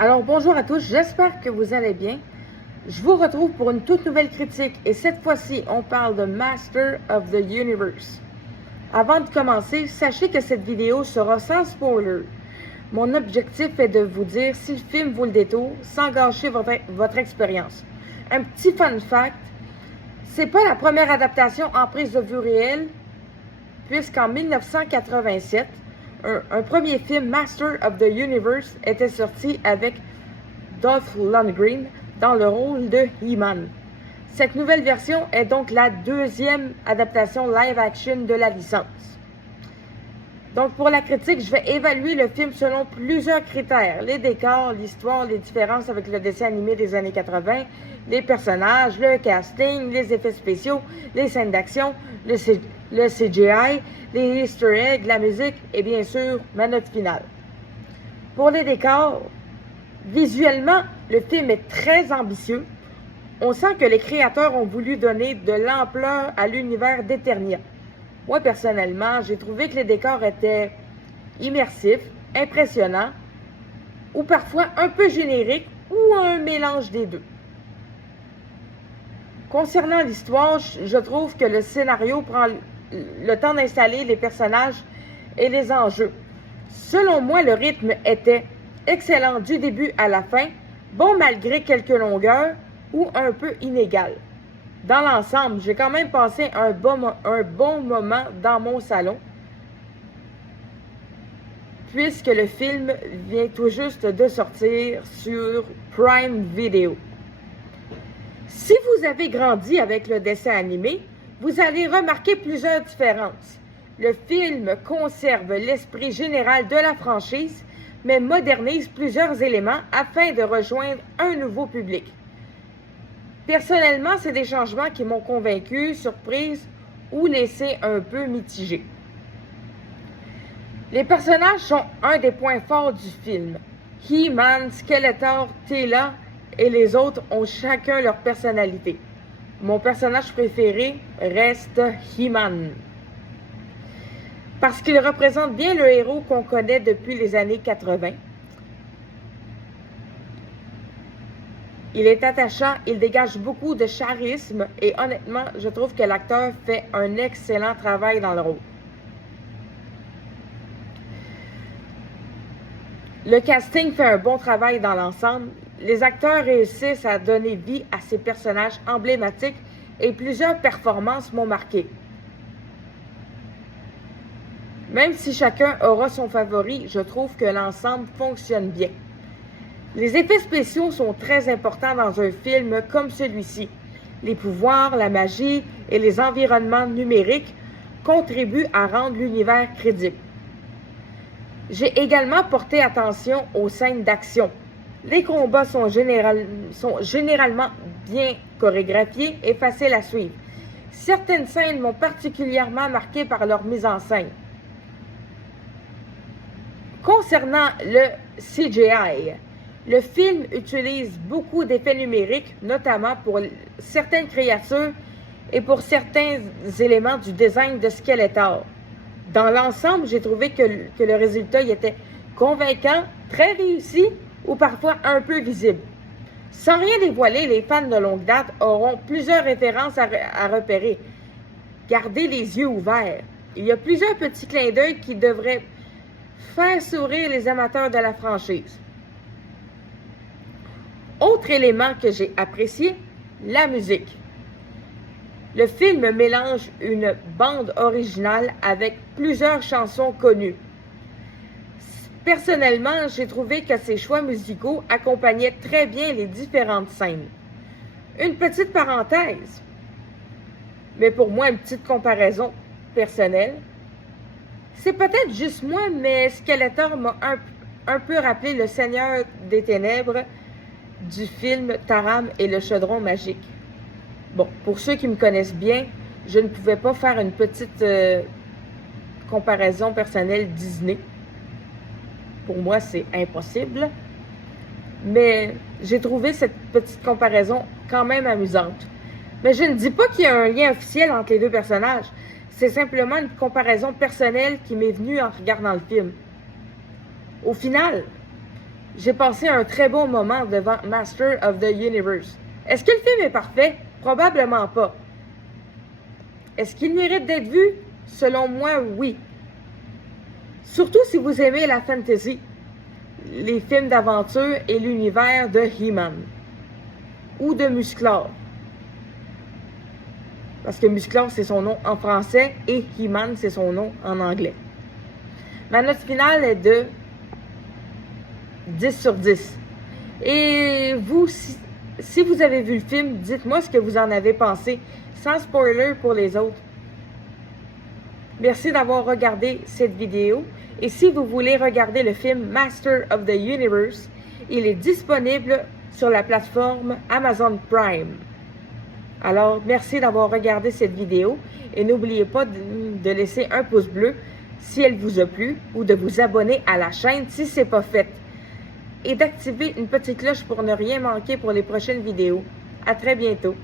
Alors bonjour à tous, j'espère que vous allez bien. Je vous retrouve pour une toute nouvelle critique et cette fois-ci on parle de Master of the Universe. Avant de commencer, sachez que cette vidéo sera sans spoiler. Mon objectif est de vous dire si le film vaut le détour sans gâcher votre expérience. Un petit fun fact, c'est pas la première adaptation en prise de vue réelle, puisqu'en 1987, un premier film, Master of the Universe, était sorti avec Dolph Lundgren dans le rôle de He-Man. Cette nouvelle version est donc la deuxième adaptation live-action de la licence. Donc pour la critique, je vais évaluer le film selon plusieurs critères. Les décors, l'histoire, les différences avec le dessin animé des années 80, les personnages, le casting, les effets spéciaux, les scènes d'action, le CGI, les easter eggs, la musique et bien sûr ma note finale. Pour les décors, visuellement, le film est très ambitieux. On sent que les créateurs ont voulu donner de l'ampleur à l'univers d'Eternia. Moi, personnellement, j'ai trouvé que les décors étaient immersifs, impressionnants, ou parfois un peu génériques, ou un mélange des deux. Concernant l'histoire, je trouve que le scénario prend le temps d'installer les personnages et les enjeux. Selon moi, le rythme était excellent du début à la fin, bon malgré quelques longueurs ou un peu inégal. Dans l'ensemble, j'ai quand même passé un bon moment dans mon salon, puisque le film vient tout juste de sortir sur Prime Video. Si vous avez grandi avec le dessin animé, vous allez remarquer plusieurs différences. Le film conserve l'esprit général de la franchise, mais modernise plusieurs éléments afin de rejoindre un nouveau public. Personnellement, c'est des changements qui m'ont convaincu, surprise ou laissé un peu mitigé. Les personnages sont un des points forts du film. He-Man, Skeletor, Teela et les autres ont chacun leur personnalité. Mon personnage préféré reste He-Man, parce qu'il représente bien le héros qu'on connaît depuis les années 80. Il est attachant, il dégage beaucoup de charisme et honnêtement, je trouve que l'acteur fait un excellent travail dans le rôle. Le casting fait un bon travail dans l'ensemble. Les acteurs réussissent à donner vie à ces personnages emblématiques et plusieurs performances m'ont marqué. Même si chacun aura son favori, je trouve que l'ensemble fonctionne bien. Les effets spéciaux sont très importants dans un film comme celui-ci. Les pouvoirs, la magie et les environnements numériques contribuent à rendre l'univers crédible. J'ai également porté attention aux scènes d'action. Les combats sont généralement bien chorégraphiés et faciles à suivre. Certaines scènes m'ont particulièrement marqué par leur mise en scène. Concernant le CGI, le film utilise beaucoup d'effets numériques, notamment pour certaines créatures et pour certains éléments du design de Skeletor. Dans l'ensemble, j'ai trouvé que le résultat était convaincant, très réussi ou parfois un peu visible. Sans rien dévoiler, les fans de longue date auront plusieurs références à repérer. Gardez les yeux ouverts. Il y a plusieurs petits clins d'œil qui devraient faire sourire les amateurs de la franchise. Autre élément que j'ai apprécié, la musique. Le film mélange une bande originale avec plusieurs chansons connues. Personnellement, j'ai trouvé que ces choix musicaux accompagnaient très bien les différentes scènes. Une petite parenthèse, mais pour moi une petite comparaison personnelle. C'est peut-être juste moi, mais Skeletor m'a un peu rappelé le Seigneur des Ténèbres du film Taram et le Chaudron Magique. Bon, pour ceux qui me connaissent bien, je ne pouvais pas faire une petite comparaison personnelle Disney. Pour moi, c'est impossible. Mais j'ai trouvé cette petite comparaison quand même amusante. Mais je ne dis pas qu'il y a un lien officiel entre les deux personnages. C'est simplement une comparaison personnelle qui m'est venue en regardant le film. Au final, j'ai passé un très bon moment devant Master of the Universe. Est-ce que le film est parfait? Probablement pas. Est-ce qu'il mérite d'être vu? Selon moi, oui. Surtout si vous aimez la fantasy, les films d'aventure et l'univers de He-Man ou de Musclor. Parce que Musclor, c'est son nom en français et He-Man, c'est son nom en anglais. Ma note finale est de 10 sur 10. Et vous, si vous avez vu le film, dites-moi ce que vous en avez pensé, sans spoiler pour les autres. Merci d'avoir regardé cette vidéo. Et si vous voulez regarder le film Master of the Universe, il est disponible sur la plateforme Amazon Prime. Alors, merci d'avoir regardé cette vidéo et n'oubliez pas de laisser un pouce bleu si elle vous a plu ou de vous abonner à la chaîne si ce n'est pas fait. Et d'activer une petite cloche pour ne rien manquer pour les prochaines vidéos. À très bientôt.